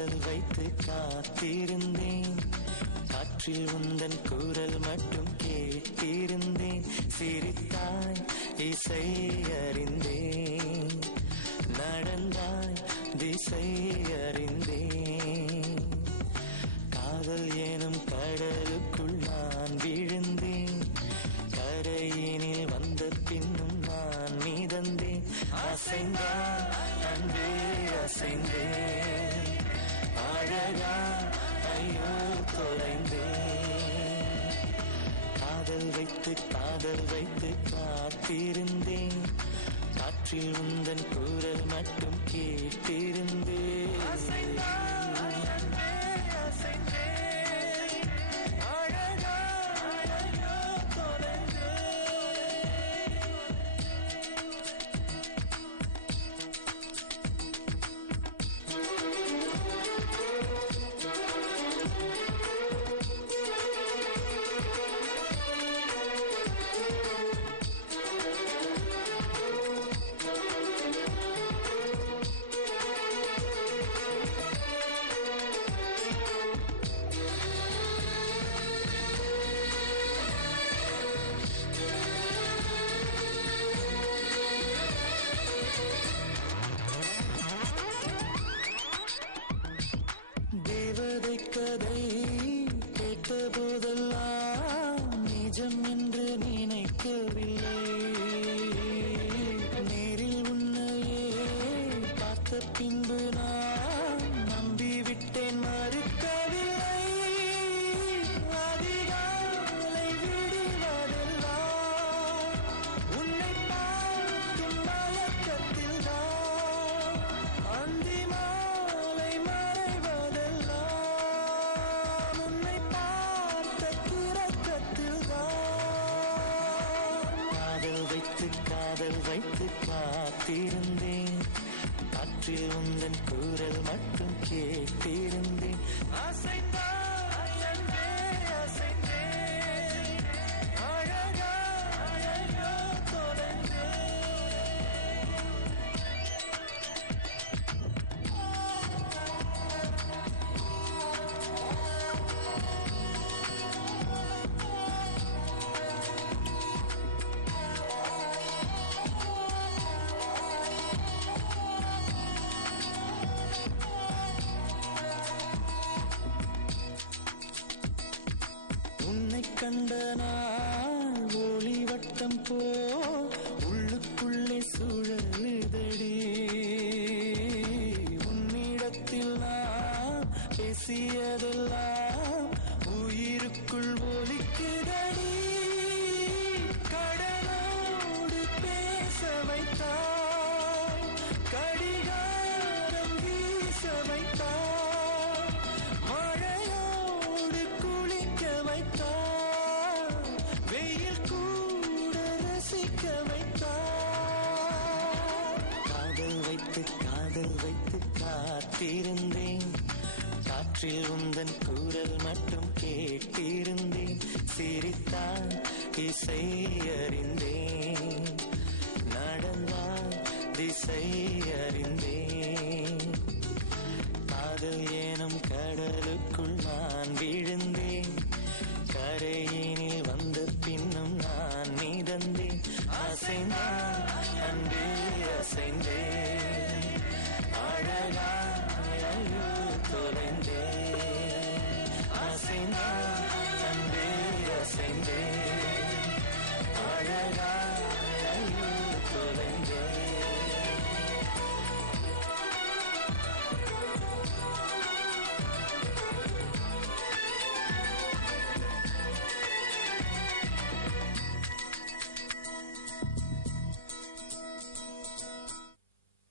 காதல் வைத்து காத்திருந்தேன், காற்றில் உந்தன் குரல் மட்டும் கேட்டிருந்தேன். சிரித்தாய் இசை அறிந்தேன், நடந்தாய் திசை அறிந்தேன். காதல் எனும் கடலுக்குள் நான் விழுந்தேன், கரையினில் வந்த பின்னும் நான் மிதந்தேன். அசைந்தான் அன்பே அசைந்தேன், அழகா ஐயோ தொலைந்தேன். காதல் வைத்து காத்திருந்தேன், காற்றில் உந்தன் குரல் மட்டும் கேட்டிருந்தேன். தேவதை கதை கேட்ட போதெல்லாம் நிஜம் என்று நினைக்கவில்லை. நேரில் உன்னையே பார்த்த பின்பு நான் நம்பிவிட்டேன், மறுக்கவில்லை. அதிகாலை விடுவதெல்லாம் உன்னை பார்க்கும் மயக்கத்தில் தான், அந்தி மாலை மறைவதெல்லாம் உன்னை பார்த்த கிறக்கத்தில் தான். காதல் வைத்து காத்திருந்தேன், காற்றில் உந்தன் குரல் மட்டும் கேட்டிருந்தேன். அசைந்தாய் அன்பே அசைந்தேன், அழகா ஐயோ தொலைந்தேன். உன்னை கண்ட நாள் ஒளி வட்டம் போ உள்ளுக்குள்ளே சுழலுதடி. உன்னிடத்தில் நான் பேசியதெல்லாம் உயிருக்குள் ஒலிக்குதடி. கடலோடு பேச வைத்தாய், கடிகாரம் வீச வைத்தாய், மழையோடு குளிக்க வைத்தாய், வெயில் கூட ரசிக்க வைத்தாய். காதல் வைத்து காத்திருந்தேன், காற்றில் உந்தன் குரல் மட்டும் கேட்டிருந்தேன். சிரித்தான் இசை அறிந்தேன்,